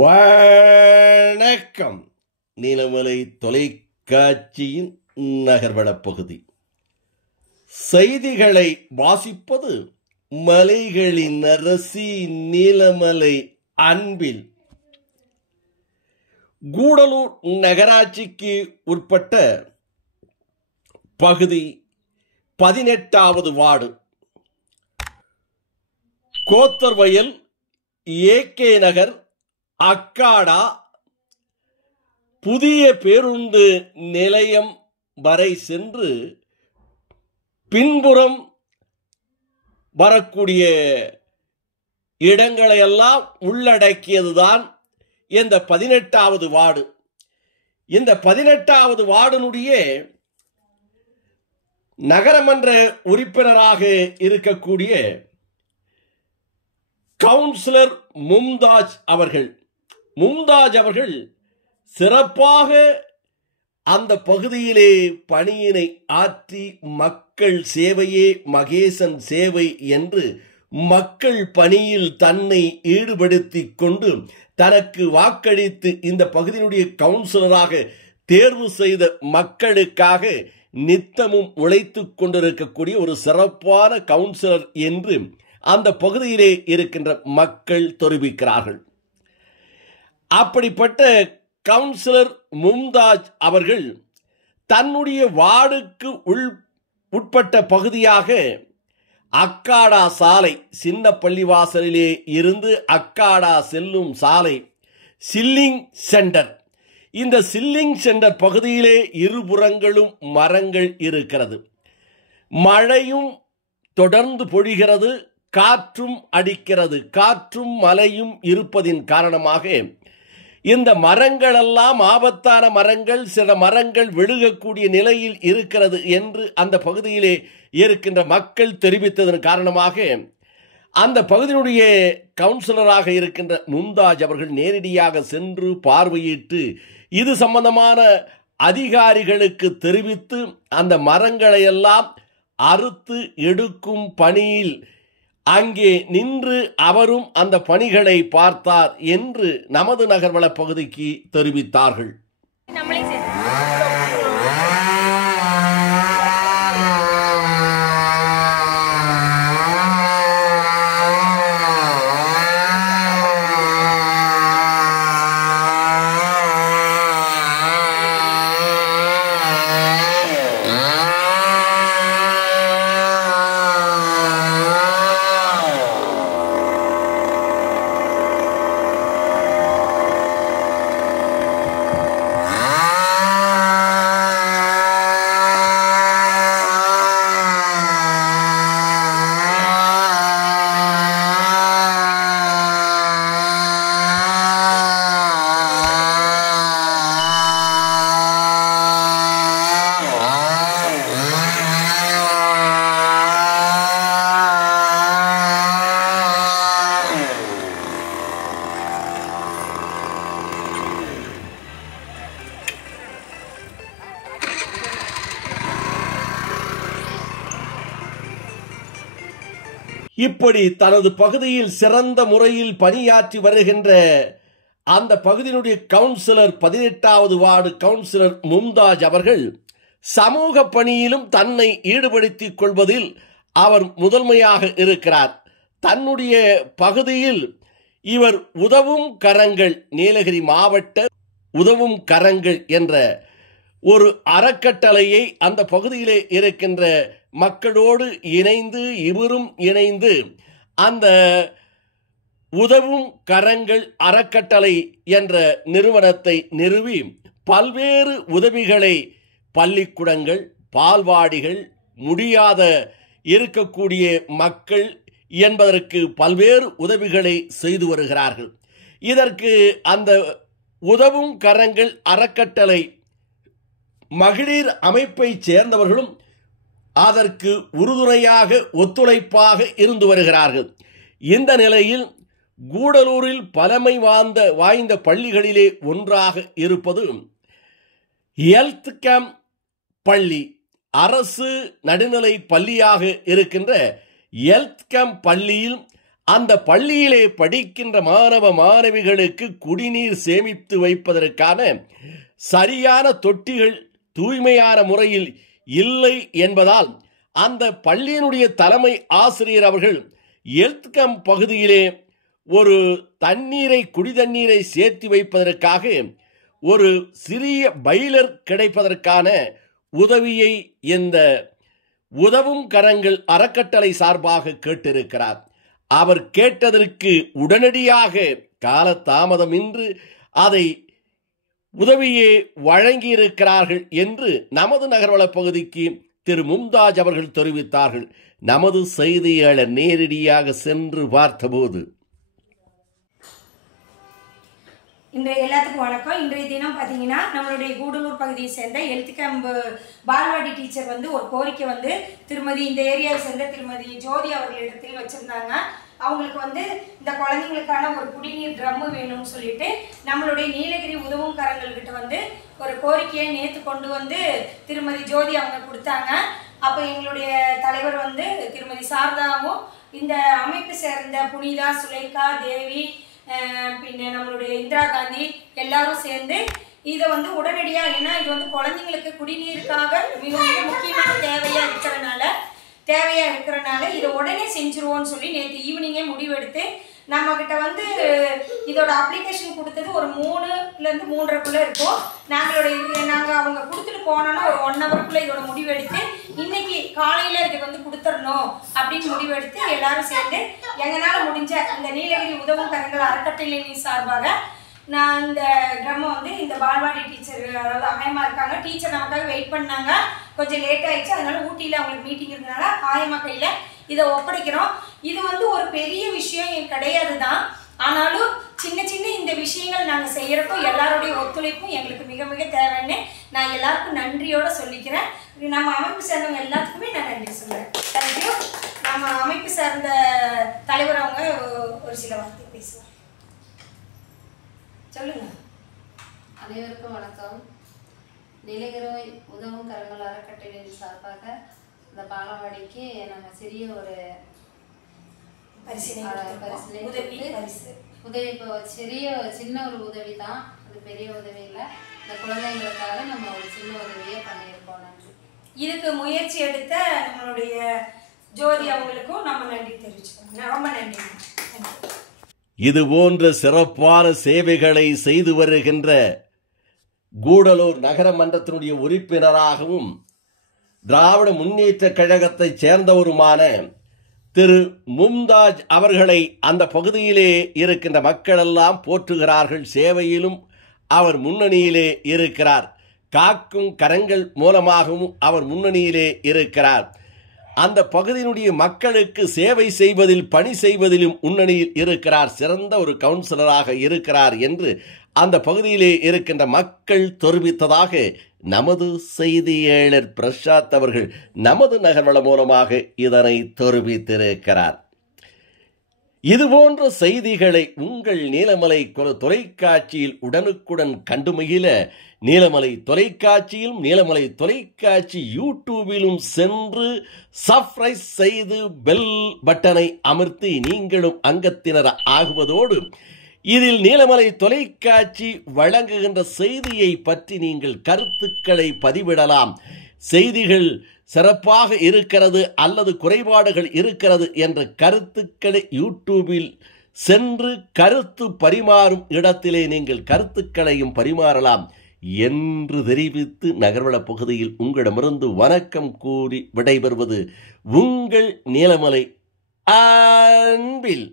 வணக்கம். நீலமலை தொலைக்காட்சியின் நகர்வளப் பகுதி. செய்திகளை வாசிப்பது மலைகளின் அரசி நீலமலை அன்பில். கூடலூர் நகராட்சிக்கு உட்பட்ட பகுதி 18வது வார்டு, கோத்தர்வயல், ஏகே நகர், அக்காடா, புதிய பேருந்து நிலையம் வரை சென்று பின்புறம் வரக்கூடிய இடங்களையெல்லாம் உள்ளடக்கியதுதான் இந்த 18வது வார்டு. இந்த 18வது வார்டினுடைய நகரமன்ற உறுப்பினராக இருக்கக்கூடிய கவுன்சிலர் மும்தாஜ் அவர்கள் சிறப்பாக அந்த பகுதியிலே பணியினை ஆற்றி மக்கள் சேவையே மகேசன் சேவை என்று மக்கள் பணியில் தன்னை ஈடுபடுத்திக் கொண்டு தனக்கு வாக்களித்து இந்த பகுதியினுடைய கவுன்சிலராக தேர்வு செய்த மக்களுக்காக நித்தமும் உழைத்துக் கொண்டிருக்கக்கூடிய ஒரு சிறப்பான கவுன்சிலர் என்று அந்த பகுதியிலே இருக்கின்ற மக்கள் தெரிவிக்கிறார்கள். அப்படிப்பட்ட கவுன்சிலர் மும்தாஜ் அவர்கள் தன்னுடைய வார்டுக்கு உட்பட்ட பகுதியாக அக்காடா சாலை, சின்ன பள்ளிவாசலிலே இருந்து அக்காடா செல்லும் சாலை, சில்லிங் சென்டர், இந்த சில்லிங் சென்டர் பகுதியிலே இருபுறங்களும் மரங்கள் இருக்கிறது. மழையும் தொடர்ந்து பொழிகிறது, காற்றும் அடிக்கிறது. காற்றும் மழையும் இருப்பதின் காரணமாக இந்த மரங்களெல்லாம் ஆபத்தான மரங்கள், சில மரங்கள் விழுகக்கூடிய நிலையில் இருக்கிறது என்று அந்த பகுதியிலே இருக்கின்ற மக்கள் தெரிவித்ததன் காரணமாக அந்த பகுதியினுடைய கவுன்சிலராக இருக்கின்ற மும்தாஜ் அவர்கள் நேரடியாக சென்று பார்வையிட்டு இது சம்பந்தமான அதிகாரிகளுக்கு தெரிவித்து அந்த மரங்களை எல்லாம் அறுத்து எடுக்கும் பணியில் அங்கே நின்று அவரும் அந்த பணிகளை பார்த்தார் என்று நமது நகர்வள பகுதிக்கு தெரிவித்தார்கள். இப்படி தனது பகுதியில் சிறந்த முறையில் பணியாற்றி வருகின்ற அந்த பகுதியினுடைய கவுன்சிலர், 18வது வார்டு கவுன்சிலர் மும்தாஜ் அவர்கள் சமூக பணியிலும் தன்னை ஈடுபடுத்திக் கொள்வதில் அவர் முதன்மையாக இருக்கிறார். தன்னுடைய பகுதியில் இவர் உதவும் கரங்கள், நீலகிரி மாவட்ட உதவும் கரங்கள் என்ற ஒரு அறக்கட்டளையை அந்த பகுதியிலே இருக்கின்ற மக்களோடு இவரும் இணைந்து அந்த உதவும் கரங்கள் அறக்கட்டளை என்ற நிறுவனத்தை நிறுவி பல்வேறு உதவிகளை, பள்ளிக்கூடங்கள், பால்வாடிகள், முடியாத இருக்கக்கூடிய மக்கள் என்பதற்கு பல்வேறு உதவிகளை செய்து வருகிறார்கள். இதற்கு அந்த உதவும் கரங்கள் அறக்கட்டளை மகளிர் அமைப்பை சேர்ந்தவர்களும் அதற்கு உறுதுணையாக ஒத்துழைப்பாக இருந்து வருகிறார்கள். இந்த நிலையில் கூடலூரில் பழமை வாய்ந்த பள்ளிகளிலே ஒன்றாக இருப்பது ஹெல்த் கேம்ப் பள்ளி. அரசு நடுநிலை பள்ளியாக இருக்கின்ற ஹெல்த் கேம்ப் பள்ளியில் அந்த பள்ளியிலே படிக்கின்ற மாணவ மாணவிகளுக்கு குடிநீர் சேமித்து வைப்பதற்கான சரியான தொட்டிகள் தூய்மையான முறையில் இல்லை என்பதால் அந்த பள்ளியினுடைய தலைமை ஆசிரியர் அவர்கள் எல்த்கம் பகுதியிலே ஒரு குடி தண்ணீரை சேர்த்து வைப்பதற்காக ஒரு சிறிய பைலர் கிடைப்பதற்கான உதவியை இந்த உதவும் கரங்கள் அறக்கட்டளை சார்பாக கேட்டிருக்கிறார். அவர் கேட்டதற்கு உடனடியாக காலதாமதமின்றி அதை உதவியை வழங்கியிருக்கிறார்கள் என்று நமது நகர்வள பகுதிக்கு திரு மும்தாஜ் அவர்கள் தெரிவித்தார்கள். நமது செய்தியாளர் நேரடியாக சென்று பார்த்தபோது, இன்றைய எல்லாத்துக்கும் வணக்கம். இன்றைய தினம் பார்த்தீங்கன்னா நம்மளுடைய கூடலூர் பகுதியை சேர்ந்த ஹெல்த் கேம்ப் பால்வாடி டீச்சர் ஒரு கோரிக்கை திருமதி இந்த ஏரியாவை சேர்ந்த திருமதி ஜோதி அவர்களிடத்தில் வச்சுருந்தாங்க. அவங்களுக்கு இந்த குழந்தைங்களுக்கான ஒரு குடிநீர் ட்ரம்மு வேணும்னு சொல்லிட்டு நம்மளுடைய நீலகிரி உதவும் கரங்கள்கிட்ட ஒரு கோரிக்கையை நேற்று கொண்டு திருமதி ஜோதி அவங்க கொடுத்தாங்க. அப்போ எங்களுடைய தலைவர் திருமதி சாரதாவும் இந்த அமைப்பு சேர்ந்த புனிதா, சுலேகா, தேவி, பின்ன நம்மளுடைய இந்திரா காந்தி எல்லாரும் சேர்ந்து இதை உடனடியாக, ஏன்னா இது குழந்தைங்களுக்கு குடிநீருக்காக மிக மிக முக்கியமான தேவையாக இருக்கிறனால இதை உடனே செஞ்சுருவோன்னு சொல்லி நேற்று ஈவினிங்கே முடிவெடுத்து நம்மக்கிட்ட இதோட அப்ளிகேஷன் கொடுத்தது ஒரு 3லேருந்து 3:30 இருக்கும். நாங்கள் அவங்க கொடுத்துட்டு போனோன்னா ஒரு 1 ஹவருக்குள்ளே இதோட முடிவெடுத்து இன்னைக்கு காலையில் இது கொடுத்துடணும் அப்படின்னு முடிவெடுத்து எல்லாரும் சேர்ந்து எங்களால் முடிஞ்ச இந்த நீலகிரி உதவும் கரங்கள் அறக்கட்டளை சார்பாக நான் இந்த ட்ரம்மை இந்த பால்வாடி டீச்சர், அதாவது ஆயமா இருக்காங்க, டீச்சர் நமக்காக வெயிட் பண்ணாங்க, கொஞ்சம் லேட் ஆயிடுச்சு, அதனால ஊட்டியில் அவங்களுக்கு மீட்டிங் இருந்தனால ஆயமா கையில் இதை ஒப்படைக்கிறோம். இது ஒரு பெரிய விஷயம் கிடையாது தான், ஆனாலும் சின்ன சின்ன இந்த விஷயங்கள் நாங்கள் செய்கிறப்போ எல்லாருடைய ஒத்துழைப்பும் எங்களுக்கு மிக மிக தேவைன்னு நான் எல்லாருக்கும் நன்றியோடு சொல்லிக்கிறேன். நம்ம அமைப்பு சேர்ந்தவங்க எல்லாத்துக்குமே நான் நன்றி சொல்கிறேன். தேங்க்யூ. நம்ம அமைப்பு சார்ந்த தலைவர் அவங்க ஒரு சில வார்த்தை பேசுவாங்க. சொல்லுங்க. அனைவருக்கும் வணக்கம். நீலகிரி உதவும் கரங்கள் அறக்கட்டளையின் சார்பாக இந்த பாலவாடிக்கு நம்ம சிறிய ஒரு உதவி, சின்ன ஒரு உதவி தான், அது பெரிய உதவி இல்லை. இந்த குழந்தைங்களுக்காக நம்ம ஒரு சின்ன உதவியை பண்ணியிருக்கோம். நன்றி. இதுக்கு முயற்சி எடுத்த நம்மளுடைய ஜோதி அவங்களுக்கும் நம்ம நன்றி தெரிவிச்சுக்கோங்க. ரொம்ப நன்றி. இது போன்ற சிறப்பான சேவைகளை செய்து வருகின்ற கூடலூர் நகரமன்றத்தினுடைய உறுப்பினராகவும் திராவிட முன்னேற்ற கழகத்தைச் சேர்ந்தவருமான திரு மும்தாஜ் அவர்களை அந்த பகுதியிலே இருக்கின்ற மக்களெல்லாம் போற்றுகிறார்கள். சேவையிலும் அவர் முன்னணியிலே இருக்கிறார். காக்கும் கரங்கள் மூலமாகவும் அவர் முன்னணியிலே இருக்கிறார். அந்த பகுதியினுடைய மக்களுக்கு சேவை செய்வதில், பணி செய்வதிலும் முன்னணியில் இருக்கிறார். சிறந்த ஒரு கவுன்சிலராக இருக்கிறார் என்று அந்த பகுதியிலே இருக்கின்ற மக்கள் தெரிவித்ததாக நமது செய்தியாளர் பிரசாத் அவர்கள் நமது நகர்வள மூலமாக இதனை தெரிவித்திருக்கிறார். இதுபோன்ற செய்திகளை உங்கள் நீலமலை தொலைக்காட்சியில் உடனுக்குடன் கண்டு மகிழ நீலமலை தொலைக்காட்சியிலும் நீலமலை தொலைக்காட்சி யூடியூபிலும் சென்று சப்ஸ்கிரைப் செய்து பெல் பட்டனை அமர்த்தி நீங்களும் அங்கத்தினர் ஆகுவதோடு இதில் நீலமலை தொலைக்காட்சி வழங்குகின்ற செய்தியை பற்றி நீங்கள் கருத்துக்களை பதிவிடலாம். செய்திகள் சிறப்பாக இருக்கிறது அல்லது குறைபாடுகள் இருக்கிறது என்ற கருத்துக்களை யூடியூபில் சென்று கருத்து பரிமாறும் இடத்திலே நீங்கள் கருத்துக்களையும் பரிமாறலாம் என்று தெரிவித்து நகர்வள பகுதியில் உங்களிடமிருந்து வணக்கம் கூறி விடைபெறுவது உங்கள் நீலமலை அன்பில்